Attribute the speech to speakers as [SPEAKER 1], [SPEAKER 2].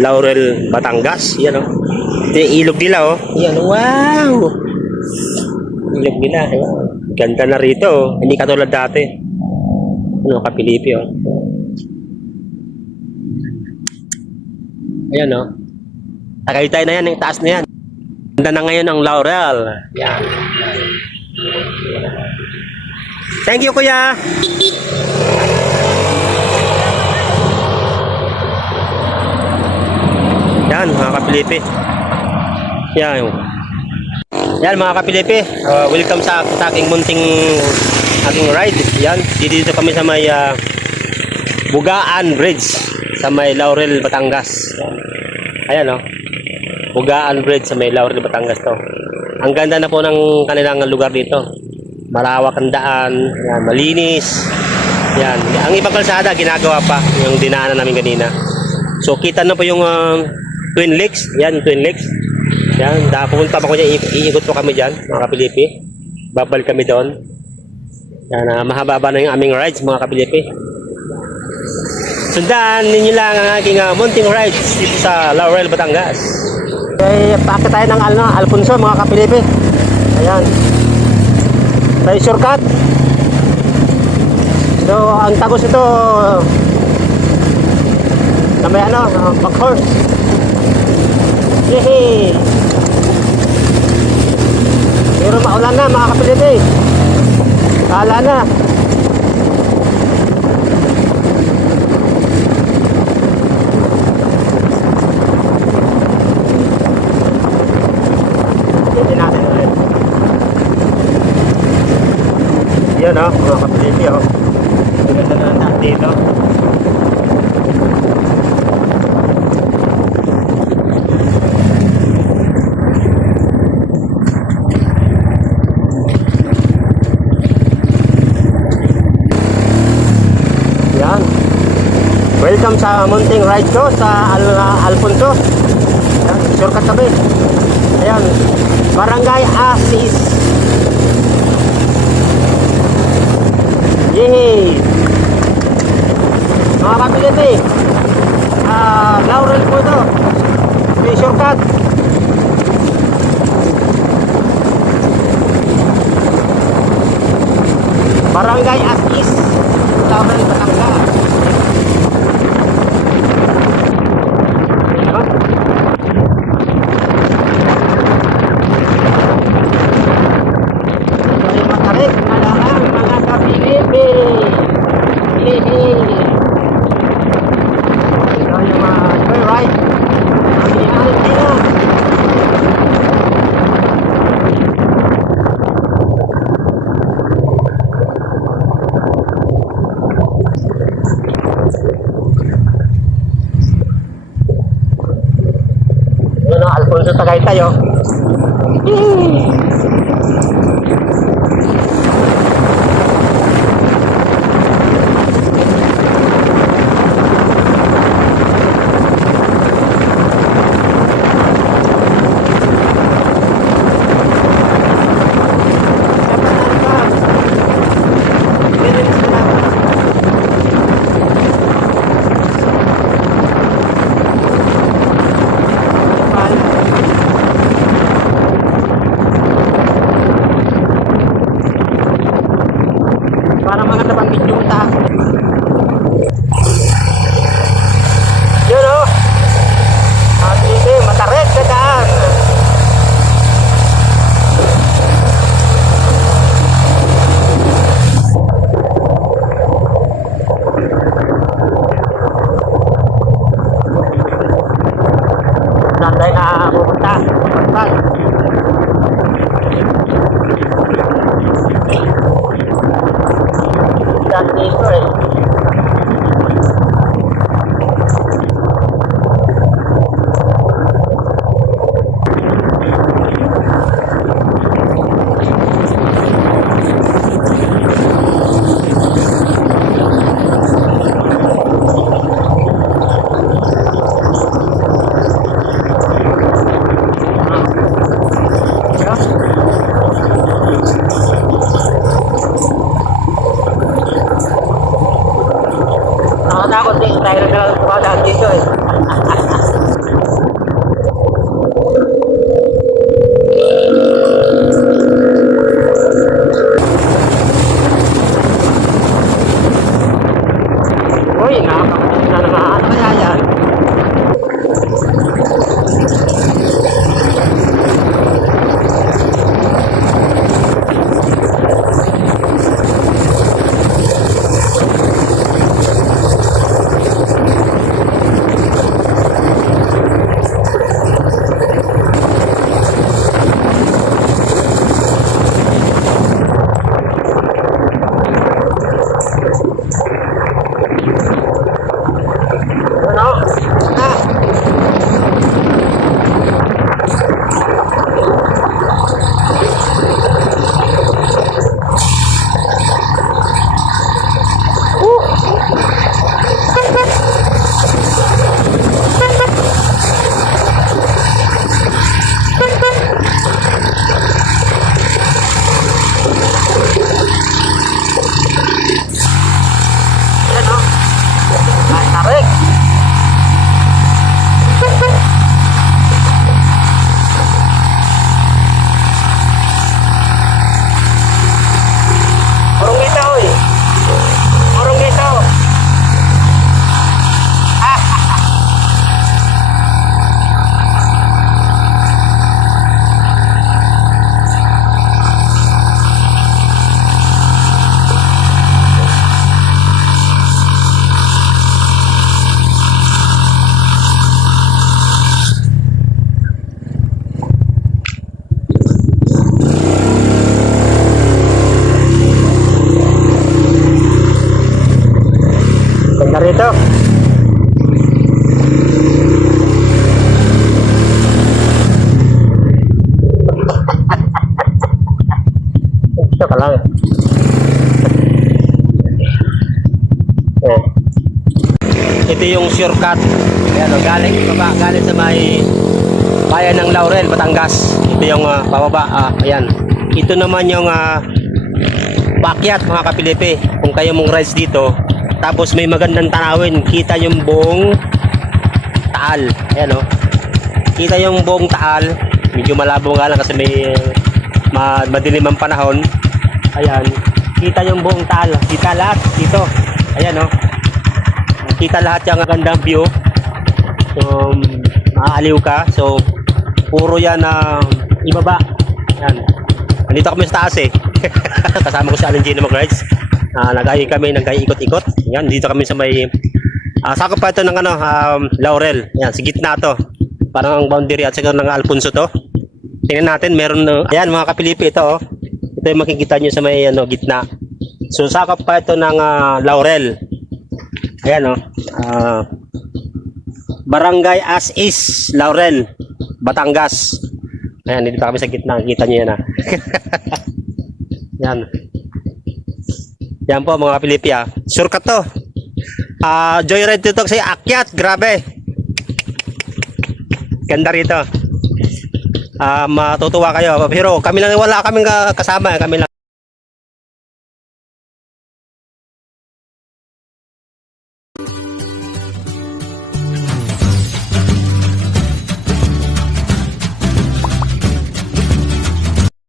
[SPEAKER 1] Laurel, Batangas. Yan oh. Ito yung ilog nila oh. Yan, wow! Ilog nila. Ayan. Ganda na rito oh. Hindi katulad dati. Ano, kapilipi oh. Ayan oh. Tagaytay na yan, yung taas na yan. Ganda na ngayon ang Laurel. Yan. Thank you, kuya. Yan, mga kapilipi. Yan. Yan, mga kapilipi. Uh, welcome sa, sa aking munting aking ride. Yan, dito, kami sa may uh, Bugaan Bridge sa may Laurel, Batangas. Ayan, oh. Bugaan Bridge sa may Laurel, Batangas to. Ang ganda na po ng kanilang lugar dito. Malawak ang daan, yan, malinis. Yan, ang ibang kalsada ginagawa pa yung dinaanan namin kanina. So kita na po yung uh, Twin Lakes, yan Twin Lakes. Yan, pupunta pa ko dyan, iikot po kami dyan, mga kapilipi. Babalik kami doon. Yan, uh, mahaba na yung aming rides, mga kapilipi. Sundan ninyo lang ang aking uh, mountain rides dito sa Laurel, Batangas. Okay, paakit tayo ng ano, Alfonso, mga kapilipi. Ayan. Tayo shortcut. So, ang tagos ito na may ano, uh, back horse. Yehey! Pero maulan na mga kapiliti. Kala na. Hindi natin ulit. Yan oh, mga kapiliti oh. Ganda na ang daan dito. Yan. Welcome sa munting ride ko sa Al Alfonso. Yan, shortcut kami. Ayan. Barangay Asis. Yehey! Mga kapiliti, ah, Laurel po ito. May shortcut. Barangay Asis. Laurel, Batangas. Diba? Ay, matarik, malarang, mga kapilipi. Hihi. Ito yung mga joyride. Ang inihalit nila. Yun o, Alfonso Tagaytay o. Para mga tabang bidyuta. Yun o. At hindi, matarik sa daan. Saan tayo na pupunta? Saan? Rito. Ito ka lang. Eh. Ito yung shortcut. Ayan, o, galing baba, galing sa may bayan ng Laurel, Batangas. Ito yung ah, pababa. Ah, ayan. Ito naman yung ah, pakyat mga kapilipi. Kung kayo mong rides dito, tapos may magandang tanawin, kita yung buong taal. Ayan o. Kita yung buong taal. Medyo malabo nga lang kasi may ma madilim ang panahon. Ayan. Kita yung buong taal. Kita lahat dito. Ayan o. Kita lahat yung magandang view. So, maaaliw ka. So, puro yan na ibaba. Ayan. Nandito kami sa taas eh. Kasama ko si Alan Gino mag-rides. Ah, nagay kami, nagay-ikot-ikot. Yan, dito kami sa may ah, sakop pa ito ng ano, um, Laurel. Yan, sa gitna to. Parang ang boundary at saka ng Alfonso to. Tingnan natin, meron na, ayan mga kapilipi ito oh. Ito yung makikita nyo sa may ano, gitna. So sakop pa ito ng ah, Laurel. Ayan oh. Ah, Barangay As Is, Laurel, Batangas. Ayan, dito kami sa gitna. Kita nyo yan ah. yan. Yan po mga Pilipi ah. Shortcut to. Ah, joyride dito kasi akyat, grabe. Ganda rito. Ah, matutuwa kayo. Pero kami lang wala kaming ka- kasama, kami lang